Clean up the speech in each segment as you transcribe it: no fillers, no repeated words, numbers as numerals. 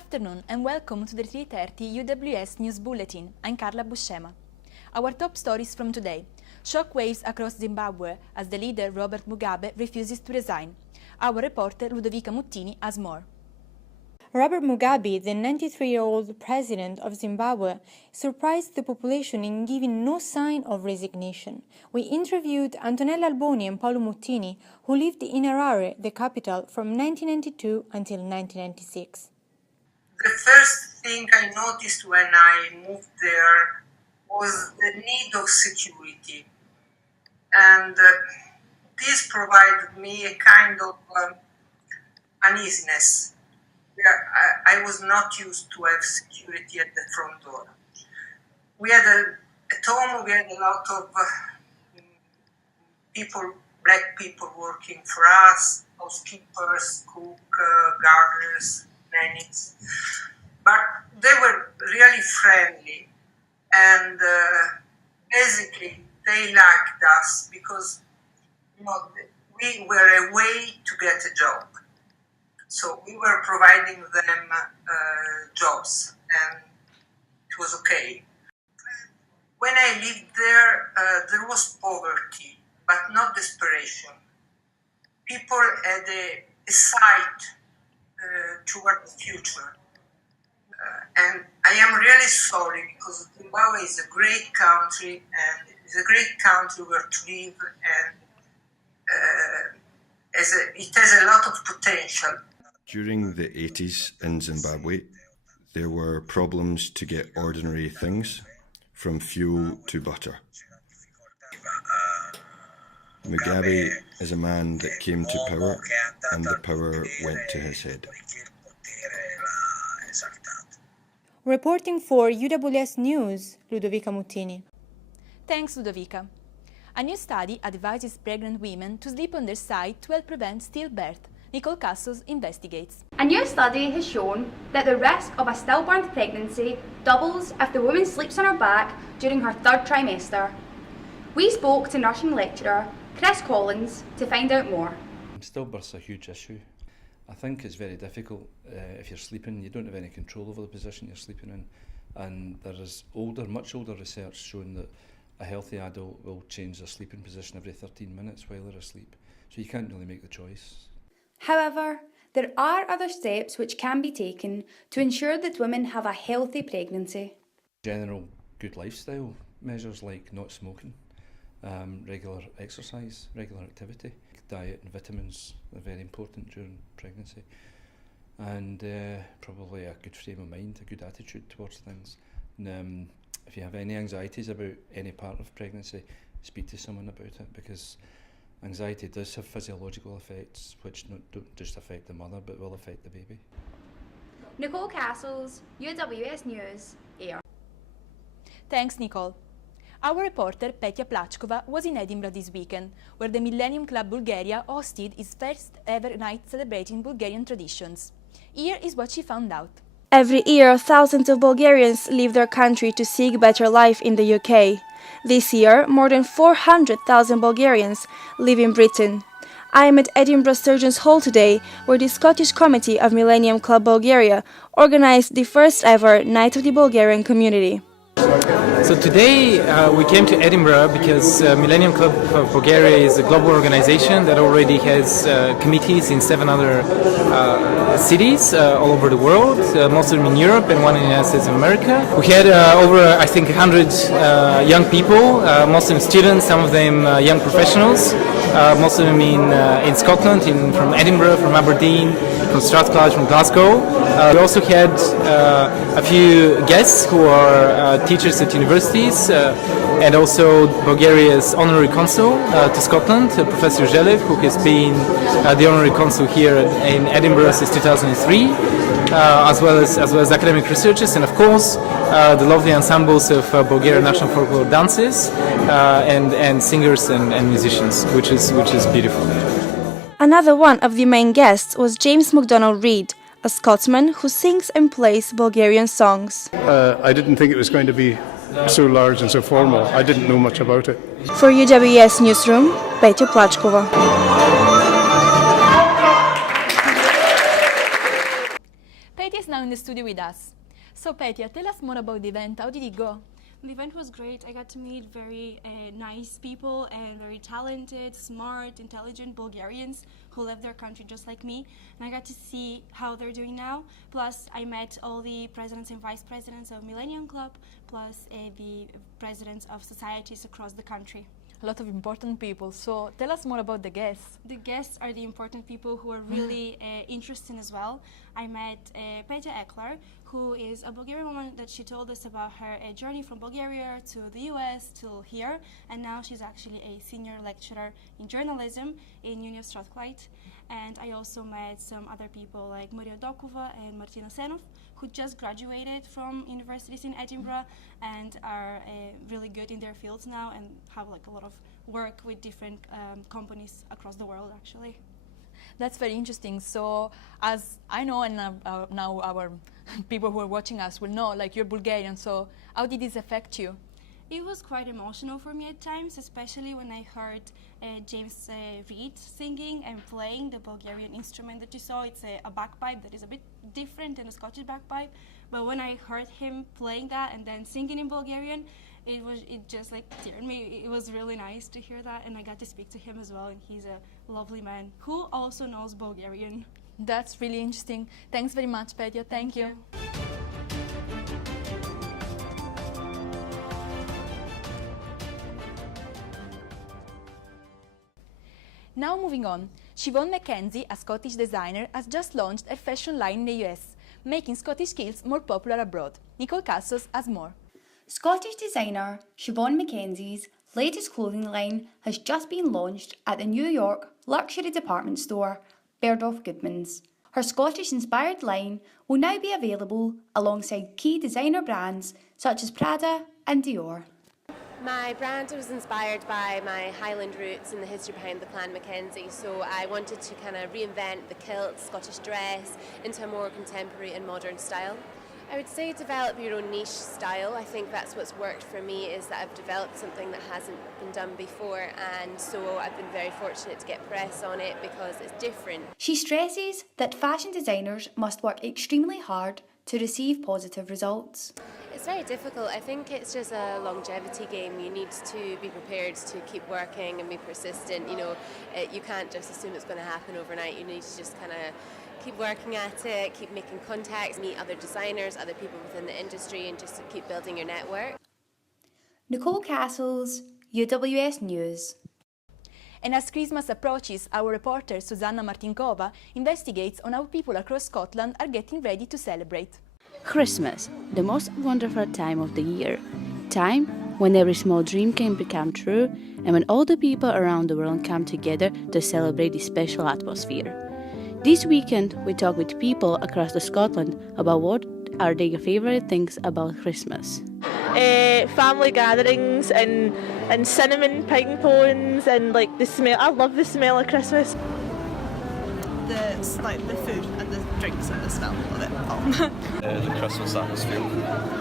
afternoon and welcome to the 3:30 UWS News Bulletin. I'm Carla Buscema. Our top stories from today. Shockwaves across Zimbabwe as the leader Robert Mugabe refuses to resign. Our reporter Ludovica Muttini has more. Robert Mugabe, the 93-year-old president of Zimbabwe, surprised the population in giving no sign of resignation. We interviewed Antonella Alboni and Paolo Muttini, who lived in Harare, the capital, from 1992 until 1996. The first thing I noticed when I moved there was the need of security. And this provided me a kind of uneasiness. I was not used to have security at the front door. At home we had a lot of people, black people working for us, housekeepers, cook, gardeners, nannies. But they were really friendly and basically they liked us because we were a way to get a job. So we were providing them jobs, and it was okay. When I lived there, there was poverty, but not desperation. People had a sight toward the future. And I am really sorry because Zimbabwe is a great country, and it's a great country where to live, and it has a lot of potential. During the 80s in Zimbabwe, there were problems to get ordinary things, from fuel to butter. Mugabe is a man that came to power, and the power went to his head. Reporting for UWS News, Ludovica Muttini. Thanks, Ludovica. A new study advises pregnant women to sleep on their side to help prevent stillbirth. Nicole Cassos investigates. A new study has shown that the risk of a stillborn pregnancy doubles if the woman sleeps on her back during her third trimester. We spoke to nursing lecturer Chris Collins to find out more. Stillbirth's a huge issue. I think it's very difficult if you're sleeping. You don't have any control over the position you're sleeping in, and there is much older research showing that a healthy adult will change their sleeping position every 13 minutes while they're asleep. So you can't really make the choice. However, there are other steps which can be taken to ensure that women have a healthy pregnancy. General good lifestyle measures like not smoking, regular exercise, regular activity, diet and vitamins are very important during pregnancy, and probably a good frame of mind, a good attitude towards things. And, if you have any anxieties about any part of pregnancy, speak to someone about it, because anxiety does have physiological effects which don't just affect the mother but will affect the baby. Nicole Cassos, UWS News, Air. Thanks, Nicole. Our reporter Petya Plachkova was in Edinburgh this weekend, where the Millennium Club Bulgaria hosted its first ever night celebrating Bulgarian traditions. Here is what she found out. Every year, thousands of Bulgarians leave their country to seek better life in the UK. This year, more than 400,000 Bulgarians live in Britain. I am at Edinburgh Sturgeon's Hall today, where the Scottish Committee of Millennium Club Bulgaria organized the first ever Night of the Bulgarian Community. So today we came to Edinburgh because Millennium Club of Bulgaria is a global organization that already has committees in 7 other cities all over the world, most of them in Europe and one in the United States of America. We had over, I think, 100 young people, most of them students, some of them young professionals, most of them in Scotland, from Edinburgh, from Aberdeen, from Strathclyde, from Glasgow. We also had a few guests who are teachers at universities and also Bulgaria's honorary consul to Scotland, Professor Zhelev, who has been the honorary consul here in Edinburgh since 2003, as well as academic researchers, and of course the lovely ensembles of Bulgarian national folklore dances and singers and musicians, which is beautiful. Another one of the main guests was James MacDonald Reid, a Scotsman who sings and plays Bulgarian songs. I didn't think it was going to be so large and so formal. I didn't know much about it. For UWS Newsroom, Petya Plachkova. Petya is now in the studio with us. So Petya, tell us more about the event. How did it go? The event was great. I got to meet very nice people and very talented, smart, intelligent Bulgarians who love their country just like me. And I got to see how they're doing now. Plus, I met all the presidents and vice presidents of Millennium Club, plus the presidents of societies across the country. A lot of important people. So tell us more about the guests. The guests are the important people who are really interesting as well. I met Petya Eklar, who is a Bulgarian woman that she told us about her journey from Bulgaria to the US to here, and now she's actually a senior lecturer in journalism in Uni of Strathclyde. And I also met some other people like Maria Dokova and Martina Senov, who just graduated from universities in Edinburgh and are really good in their fields now and have like a lot of work with different companies across the world actually. That's very interesting. So as I know, and now our people who are watching us will know, like you're Bulgarian, so how did this affect you? It was quite emotional for me at times, especially when I heard James Reed singing and playing the Bulgarian instrument that you saw. It's a bagpipe that is a bit different than a Scottish bagpipe, but when I heard him playing that and then singing in Bulgarian, it just like teared me. It was really nice to hear that, and I got to speak to him as well, and he's a lovely man who also knows Bulgarian. That's really interesting. Thanks very much, Petya. Thank you. Now moving on, Siobhan Mackenzie, a Scottish designer, has just launched a fashion line in the US, making Scottish skills more popular abroad. Nicole Cassos has more. Scottish designer Siobhan Mackenzie's latest clothing line has just been launched at the New York luxury department store Bergdorf Goodman's. Her Scottish-inspired line will now be available alongside key designer brands such as Prada and Dior. My brand was inspired by my Highland roots and the history behind the Clan Mackenzie, so I wanted to kind of reinvent the kilt, Scottish dress, into a more contemporary and modern style. I would say develop your own niche style. I think that's what's worked for me, is that I've developed something that hasn't been done before, and so I've been very fortunate to get press on it because it's different. She stresses that fashion designers must work extremely hard to receive positive results. It's very difficult. I think it's just a longevity game. You need to be prepared to keep working and be persistent. You know, you can't just assume it's going to happen overnight. You need to just kind of keep working at it, keep making contacts, meet other designers, other people within the industry, and just keep building your network. Nicole Castles, UWS News. And as Christmas approaches, our reporter Susanna Martinkova investigates on how people across Scotland are getting ready to celebrate. Christmas, the most wonderful time of the year. Time when every small dream can become true and when all the people around the world come together to celebrate this special atmosphere. This weekend, we talk with people across Scotland about what are their favourite things about Christmas. Family gatherings and cinnamon pine cones and like the smell. I love the smell of Christmas. The food and the drinks and the smell of it all. The Christmas atmosphere.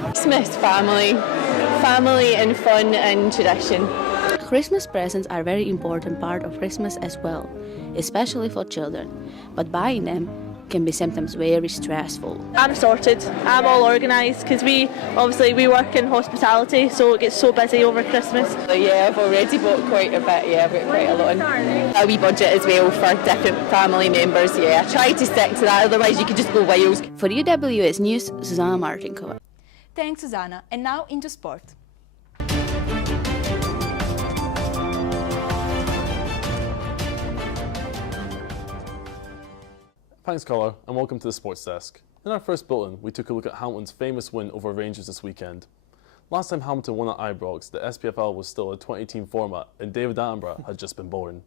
Christmas, family and fun and tradition. Christmas presents are a very important part of Christmas as well, especially for children, but buying them can be sometimes very stressful. I'm sorted, I'm all organised because we work in hospitality, so it gets so busy over Christmas. Yeah, I've already bought quite a bit, I've got quite a lot on. A wee budget as well for different family members, I try to stick to that, otherwise you could just go wild. For UWS News, Susanna Martinkova. Thanks, Susanna. And now into sport. Thanks, caller, and welcome to the Sports Desk. In our first bulletin, we took a look at Hamilton's famous win over Rangers this weekend. Last time Hamilton won at Ibrox, the SPFL was still a 20-team format, and David Attenborough had just been born.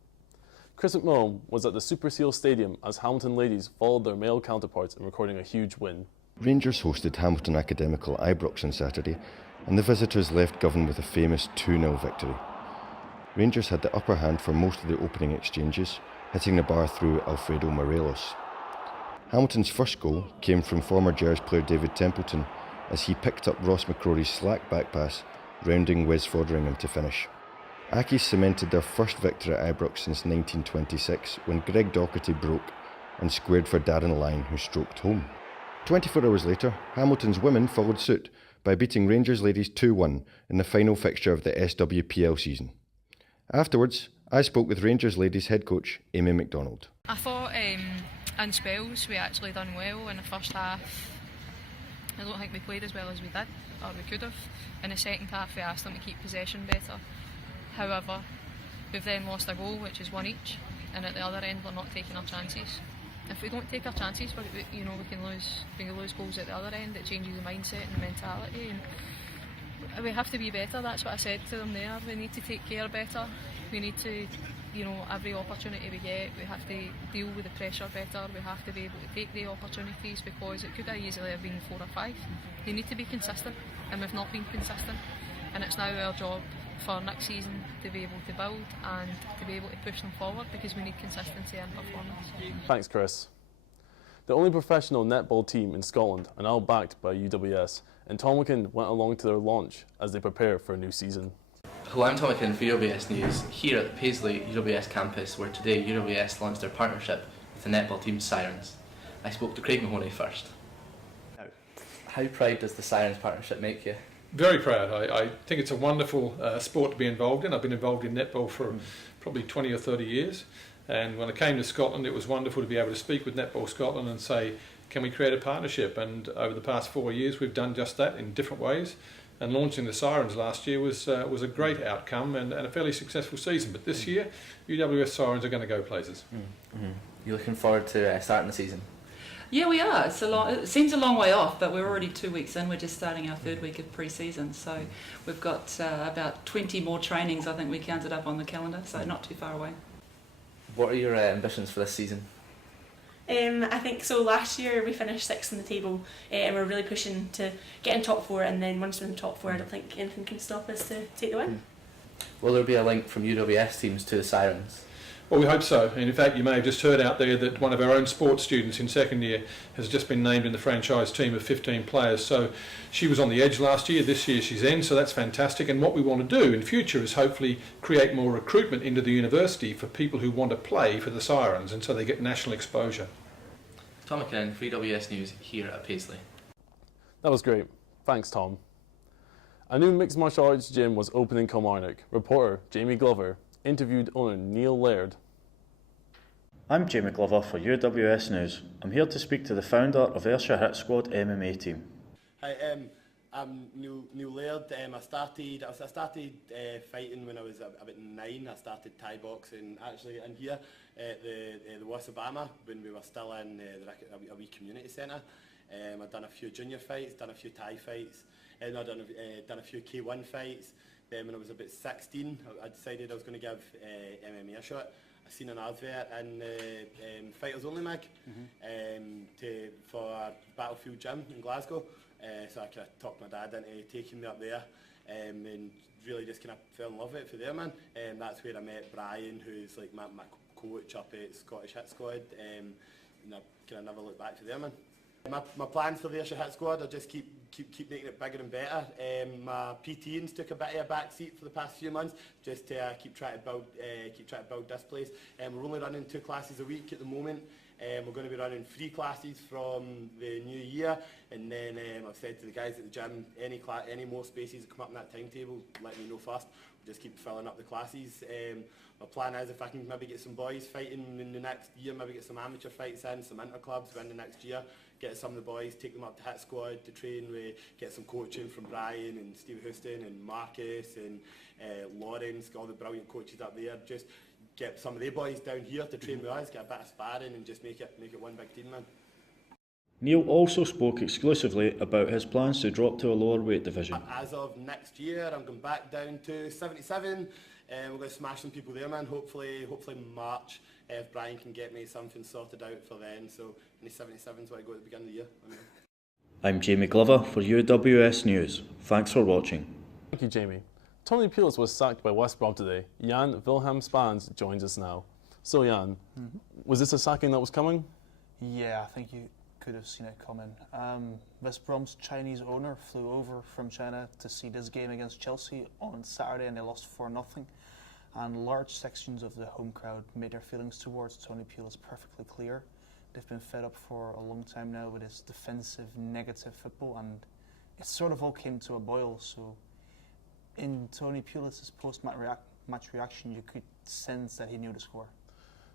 Chris McMillan was at the Super Seal Stadium as Hamilton ladies followed their male counterparts in recording a huge win. Rangers hosted Hamilton Academical Ibrox on Saturday, and the visitors left Govan with a famous 2-0 victory. Rangers had the upper hand for most of the opening exchanges, hitting the bar through Alfredo Morelos. Hamilton's first goal came from former Gers player David Templeton as he picked up Ross McCrory's slack back pass, rounding Wes Foderingham to finish. Accies cemented their first victory at Ibrox since 1926 when Greg Docherty broke and squared for Darren Lyne, who stroked home. 24 hours later, Hamilton's women followed suit by beating Rangers ladies 2-1 in the final fixture of the SWPL season. Afterwards, I spoke with Rangers ladies head coach Amy McDonald. I thought in spells we actually done well in the first half. I don't think we played as well as we did, or we could have. In the second half we asked them to keep possession better. However, we've then lost a goal, which is one each, and at the other end we're not taking our chances. If we don't take our chances, we can lose goals at the other end. It changes the mindset and the mentality, and we have to be better. That's what I said to them there. We need to take care better. We need to, every opportunity we get, we have to deal with the pressure better. We have to be able to take the opportunities, because it could have easily have been 4 or 5. They need to be consistent, and we've not been consistent, and it's now our job for next season to be able to build and to be able to push them forward, because we need consistency in performance. Thanks, Chris. The only professional netball team in Scotland are now backed by UWS, and Tom McKinn went along to their launch as they prepare for a new season. Hello, I'm Tom McKinn for UWS News, here at the Paisley UWS campus, where today UWS launched their partnership with the netball team Sirens. I spoke to Craig Mahoney first. How proud does the Sirens partnership make you? Very proud. I think it's a wonderful sport to be involved in. I've been involved in netball for probably 20 or 30 years, and when I came to Scotland it was wonderful to be able to speak with Netball Scotland and say, can we create a partnership? And over the past 4 years we've done just that in different ways, and launching the Sirens last year was a great outcome and a fairly successful season. But this year UWS Sirens are going to go places. You looking forward to starting the season? Yeah, we are. It seems a long way off, but we're already 2 weeks in. We're just starting our 3rd week of pre-season, so we've got about 20 more trainings, I think we counted up on the calendar, so not too far away. What are your ambitions for this season? I think so. Last year we finished 6th in the table, and we're really pushing to get in top 4, and then once we're in the top 4 I don't think anything can stop us to take the win. Will there be a link from UWS teams to the Sirens? Well, we hope so. And in fact, you may have just heard out there that one of our own sports students in second year has just been named in the franchise team of 15 players. So she was on the edge last year. This year she's in, so that's fantastic. And what we want to do in future is hopefully create more recruitment into the university for people who want to play for the Sirens, and so they get national exposure. Tom McKinn for UWS News here at Paisley. That was great. Thanks, Tom. A new mixed martial arts gym was opened in Kilmarnock. Reporter Jamie Glover interviewed owner Neil Laird. I'm Jamie Glover for UWS News. I'm here to speak to the founder of Ayrshire Hit Squad MMA team. Hi, I'm Neil Laird. I started fighting when I was about 9. I started Thai boxing actually in here at the Wasabama when we were still in a wee community centre. I've done a few junior fights, done a few Thai fights, and I've done a few K1 fights. Then when I was about 16, I decided I was going to give MMA a shot. I seen an advert in Fighters Only Mag for Battlefield Gym in Glasgow, so I kind of talked my dad into taking me up there, and really just kind of fell in love with it for there, man. That's where I met Brian, who's like my coach up at Scottish Hit Squad, and I kind of never looked back for there, man. My plans for the Ayrshire Hit Squad are just keep making it bigger and better. My PTs took a bit of a back seat for the past few months, just to keep trying to build this place. We're only running 2 classes a week at the moment. We're going to be running 3 classes from the new year, and then I've said to the guys at the gym, any more spaces that come up in that timetable, let me know first. We'll just keep filling up the classes. My plan is if I can maybe get some boys fighting in the next year, maybe get some amateur fights in, some inter-clubs in the next year, get some of the boys, take them up to Hit Squad to train with, get some coaching from Brian and Steve Houston and Marcus and Lawrence, all the brilliant coaches up there. Just get some of the boys down here to train with us, get a bit of sparring and just make it one big team, man. Neil also spoke exclusively about his plans to drop to a lower weight division. As of next year, I'm going back down to 77. We're going to smash some people there, man. Hopefully March, if Brian can get me something sorted out for then. So, in the 77's where I go at the beginning of the year. I'm Jamie Glover for UWS News. Thanks for watching. Thank you, Jamie. Tony Pulis was sacked by West Brom today. Jan Wilhelm Spans joins us now. So, Jan, was this a sacking that was coming? Yeah, I think you could have seen it coming. West Brom's Chinese owner flew over from China to see this game against Chelsea on Saturday, and they lost 4-0. And large sections of the home crowd made their feelings towards Tony Pulis perfectly clear. they've been fed up for a long time now with this defensive, negative football, and it sort of all came to a boil. So in Tony Pulis's post-match reaction, you could sense that he knew the score.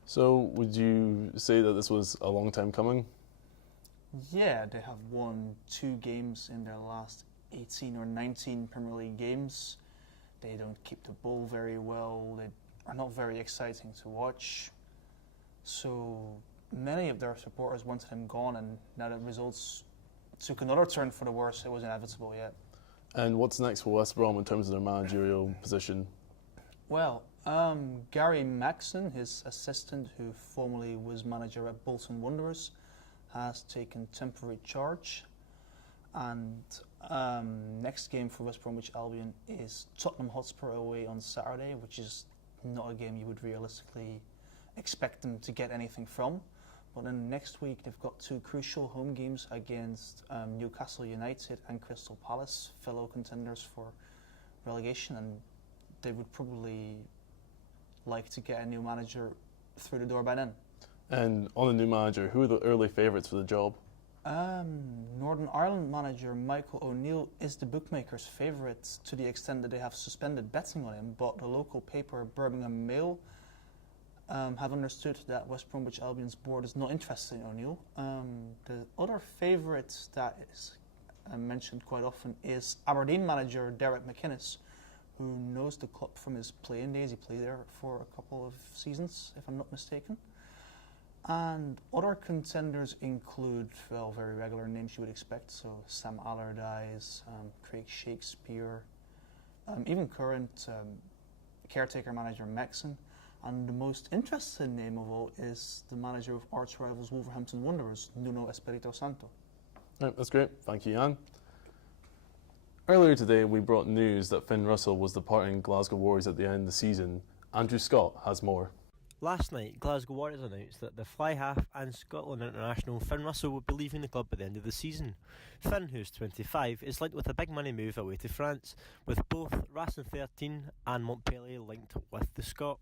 So would you say that this was a long time coming? Yeah, they have won 2 games in their last 18 or 19 Premier League games. They don't keep the ball very well. They are not very exciting to watch. So many of their supporters wanted him gone, and now that results took another turn for the worse, it was inevitable, yeah. And what's next for West Brom in terms of their managerial position? Well, Gary Maxson, his assistant, who formerly was manager at Bolton Wanderers, has taken temporary charge. And next game for West Bromwich Albion is Tottenham Hotspur away on Saturday, which is not a game you would realistically expect them to get anything from. But then next week they've got 2 crucial home games against Newcastle United and Crystal Palace, fellow contenders for relegation, and they would probably like to get a new manager through the door by then. And on the new manager, who are the early favourites for the job? Northern Ireland manager Michael O'Neill is the bookmakers' favourite, to the extent that they have suspended betting on him, but the local paper Birmingham Mail have understood that West Bromwich Albion's board is not interested in O'Neill. The other favourite that is mentioned quite often is Aberdeen manager Derek McInnes, who knows the club from his playing days. He played there for a couple of seasons, if I'm not mistaken. And other contenders include, well, very regular names you would expect, so Sam Allardyce, Craig Shakespeare, even current caretaker manager Maxson. And the most interesting name of all is the manager of arch rivals Wolverhampton Wanderers, Nuno Espirito Santo. Right, that's great. Thank you, Jan. Earlier today, we brought news that Finn Russell was departing Glasgow Warriors at the end of the season. Andrew Scott has more. Last night, Glasgow Warriors announced that the fly-half and Scotland international Finn Russell would be leaving the club at the end of the season. Finn, who's 25, is linked with a big money move away to France, with both Racing 13 and Montpellier linked with the Scot.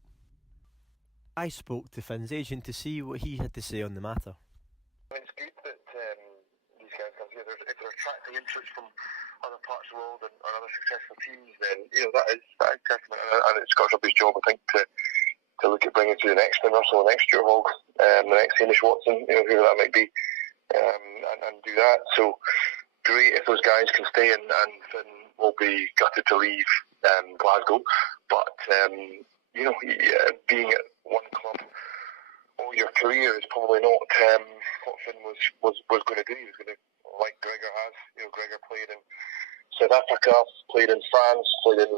I spoke to Finn's agent to see what he had to say on the matter. It's good that these guys come here. If they're attracting interest from other parts of the world and other successful teams, then that is testament, and it's Scottish Rugby's job, I think, to look at bringing to the next Finn Russell, the next Stuart Hogg, the next Hamish Watson, whoever that might be, and do that. So great if those guys can stay, and Finn will be gutted to leave Glasgow. But being at one club all your career is probably not what Finn was going to do. He was going to, like Gregor has. Gregor played in South Africa, played in France, played in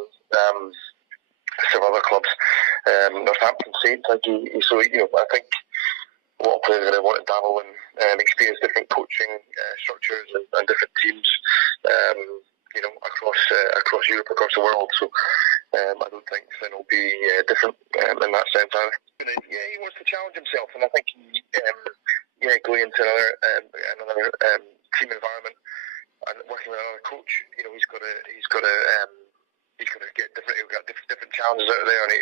several other clubs. Northampton Saints, I think a lot of players are going to want to dabble and experience different coaching structures and different teams, across Europe, across the world. So I don't think Finn will be different in that sense either. Yeah, he wants to challenge himself, and I think going into another team environment and working with another coach, he's got to get different challenges out there, and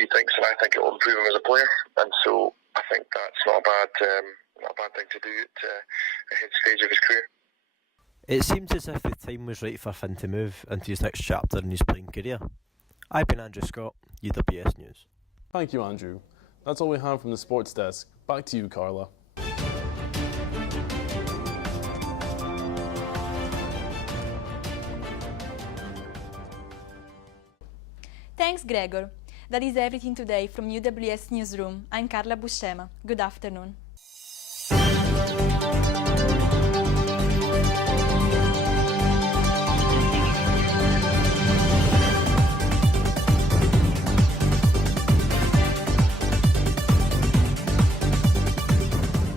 he thinks, and I think it will improve him as a player, and so I think that's not a bad thing to do at his stage of his career. It seems as if the time was right for Finn to move into his next chapter in his playing career. I've been Andrew Scott, UWS News. Thank you, Andrew. That's all we have from the sports desk. Back to you, Carla. Thanks, Gregor. That is everything today from UWS Newsroom. I'm Carla Buscema. Good afternoon.